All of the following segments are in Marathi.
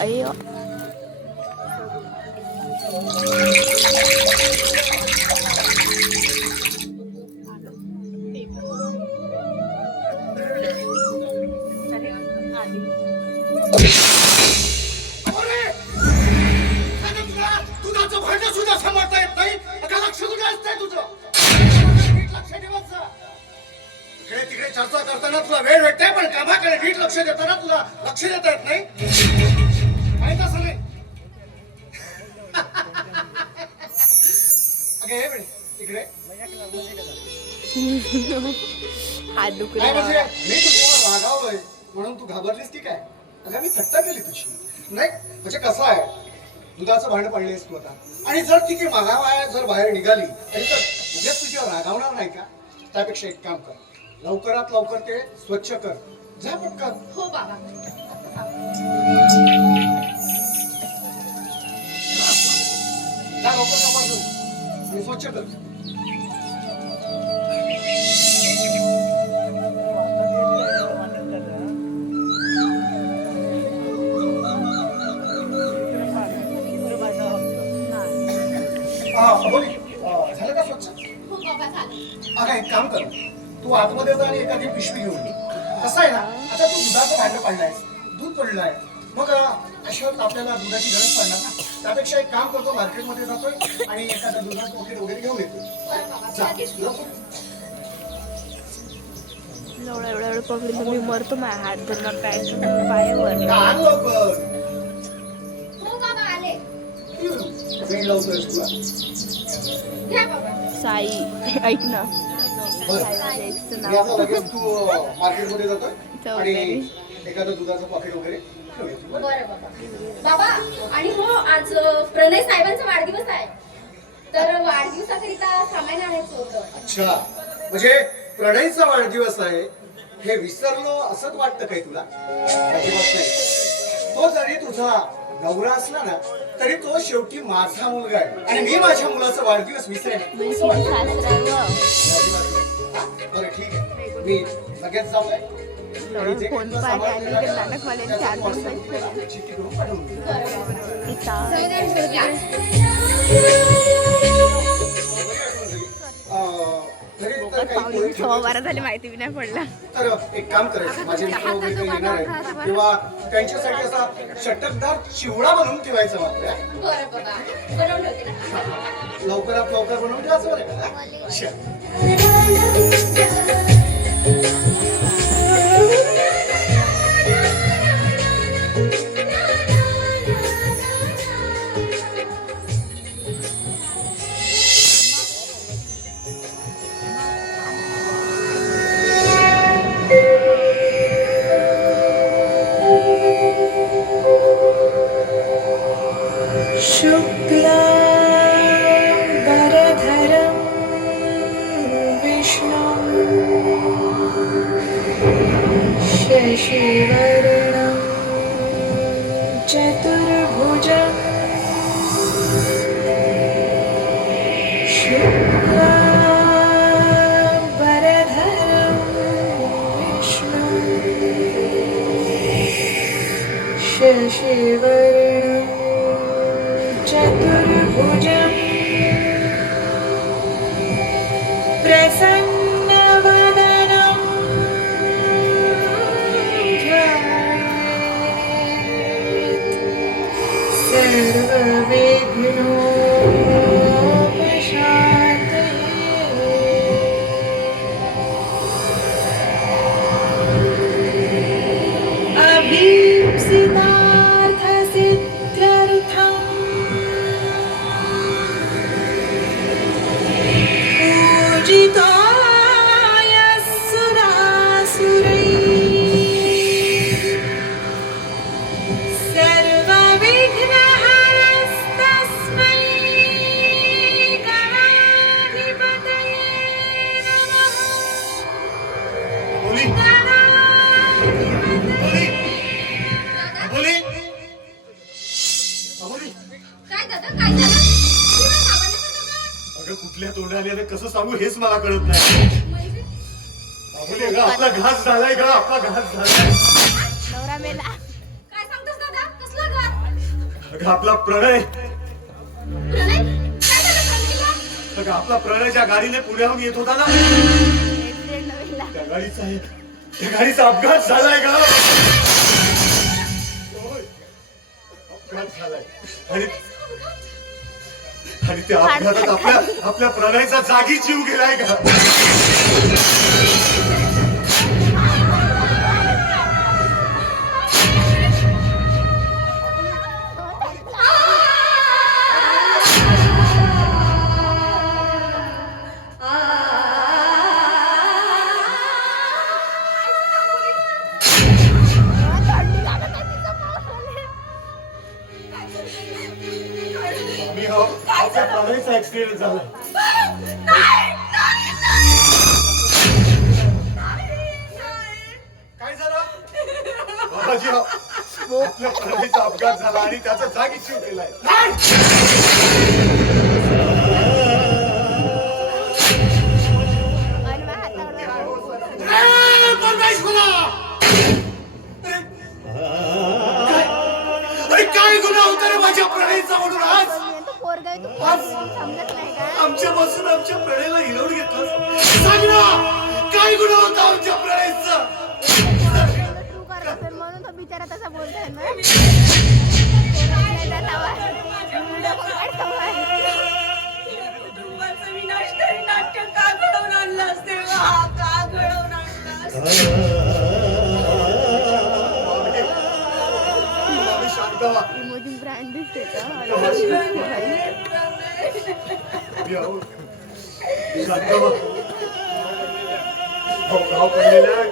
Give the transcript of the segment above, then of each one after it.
अय्यो दुधाचं भांड सुद्धा सांभाळता येत नाही. लक्ष कुठे असतंय तुझं? लक्ष ठेवायचं. इकडे तिकडे चर्चा करताना तुला वेळ भेटते, पण कामाकडे नीट लक्ष देताना तुला लक्ष देता येत नाही. माहित असं नाही. अगे हे बेटे, इकडे हात दुखला. काय म्हणजे मी तुझ्यावर रागावलोय म्हणून तू घाबरलीस की काय? अगं मी थट्टा केली तुझी. नाही म्हणजे कसं आहे, दुधाचं भांड पडलेस तू आता, आणि जर ती मागावाया जर बाहेर निघाली तरी तर उद्याच तुझ्यावर रागावणार नाही का? त्यापेक्षा एक काम कर, लवकरात लवकर ते स्वच्छ कर. जा पटकन. हो बाबा. जा लवकर सामान घेऊन आणि स्वच्छ कर. झालं का स्वच्छ? हो बाबा झालं. अगं एक काम कर, तू आतमध्ये जा आणि एखादी पिशवी घेऊन ये. कसं आहे ना, आता तू दुधाचं भांडं पाडलंयस, दूध पडलंय, मग अशा आपल्याला दुधाची गरज पडणार ना. त्यापेक्षा एक काम करतो, मार्केटमध्ये जातोय आणि एखादं दुधाचं पॉकेट वगैरे घेऊन येतो. बरं बाबा. जा लगेच. लवकर. एवढं पकडून मी मरतो. माझ्या हात धरणार पॅन्ट पायावर. आण लवकर. हो बाबा आले. वेळ लावतोयस तुला. घ्या बाबा. साई ऐक ना. बरं. साईचं मी आता नाव लगेच तू मार्केटमध्ये जातोय आणि चौधरी. एखादं दुधाचं पॉकेट वगैरे घेऊन येतो. बरं? बरं बाबा. बाबा आणि हो आज प्रणय साहेबांचा वाढदिवस आहे, तर वाढदिवसाकरिता सामान आणायचं होतं. अच्छा, म्हणजे प्रणयचा वाढदिवस आहे हे विसरलो असंच वाटतं काय तुला? अजिबात नाही. तो जरी तुझा नवरा असला ना तरी तो शेवटी माझा मुलगा आहे, आणि मी माझ्या मुलाचा वाढदिवस विसरेन म्हणजे असं वाटतं? सासरा व. अजिबात नाही. हा? बरं ठीक आहे, मी लगेच जाऊया. आणि जे फोन काही तुला पाहिजे सामान आणि लागेल ते ना, नाटकवाल्याने त्याचं 4 WhatsApp दिवसात वर तुला चिठ्ठी करून पाठवून देईन. इथं घ्या. घरी तर काही पावली पोळी 12 झाले माहिती बी नाही पडला. तर एक काम करायचं, माझे मित्र वगैरे काही येणार आहे तेव्हा त्यांच्यासाठी असा चटकदार चिवडा बनवून ठेवायचा मात्र. बरं बाबा बनवून ठेवते ना. लवकरात लवकर बनवून ठेवायचं बरं का? अच्छा. शुक्लाम्बरधरं विष्णुं शशिवर्णं चतुर्भुजं शुक्लाम्बरधरं विष्णुं शशिवर्णं चतुर्भुजं प्रसन्नवदनं ध्यायेत् सर्वविघ्नोपशान्तये अभीप्सितार्थसिद्ध्यर्थं पूजिताय सुरासुरैः सर्वविघ्नहरस्तस्मै गणाधिपतये नमः. बोली बोली बोली. काय दादा काय झालं? पुन्हा साबणाचं डबा? अगं कुठल्या तोंडाने आलं कसं सांगू हेच मला कळत नाही. म्हणजे बोली अगं आपला घास झालाय का? आपला घास झालाय. नवरा मेला. काय सांगतोस दादा? कसला घास? अगं आपला प्रणय प्रणय काय झालं प्रणयला? अगं आपला प्रणय ज्या गाडीने पुण्याहून येत होता ना Accident नव्हेला. त्या गाडीचा अपघात झालाय का? होय. अपघात झालाय आणि त्या अपघातात आपल्या प्रणयचा जागी जीव गेलाय का? आम्ही आपल्या प्रणयचा ऍक्सिडेंट झालाय. काय झालं बाबाजी? आपल्या प्रणयचा अपघात झाला आणि त्याचा जागी जीव गेलाय. आणि माझ्या हातावर काय गुन्हा होता रे माझ्या प्रणयचा म्हणून आज तो पोरगा आहे, तो समजत नाही का? आमच्यापासून आमच्या प्रणयला हिलवून घेतलं. सांग ना काय गुन्हा होता आमच्या प्रणयचा? ट्रू करत असेल म्हणून तो बिचारा तसा बोलतोय ना. कुटुंबाचा विनाशकारी नाट्य का घडवून आणलं असेल? का घडवून आणलं असेल? शांत व्हा. इमोजिंग ब्रँड दिसते का? शांत व्हा. भाव पडलेला आहे.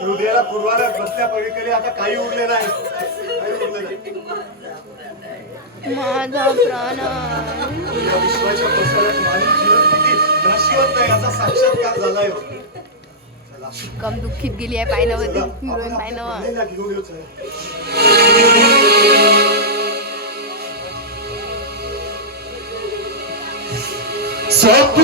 हृदयाला पूर्वाला बसल्या पलीकडे आता काही उरलेलं आहे. काही उरलेलं नाही. माझा प्राण या विश्वाच्या पसरत मानवी जीवन किती नाशिवंत आहे याचा साक्षात्कार झालाय. चला, कम दुःखीत गेली आहे पायनावरती आपण हिरोईन आपल्या पायनावा. प्रणयला घेऊन येऊ. चला. स्वप्न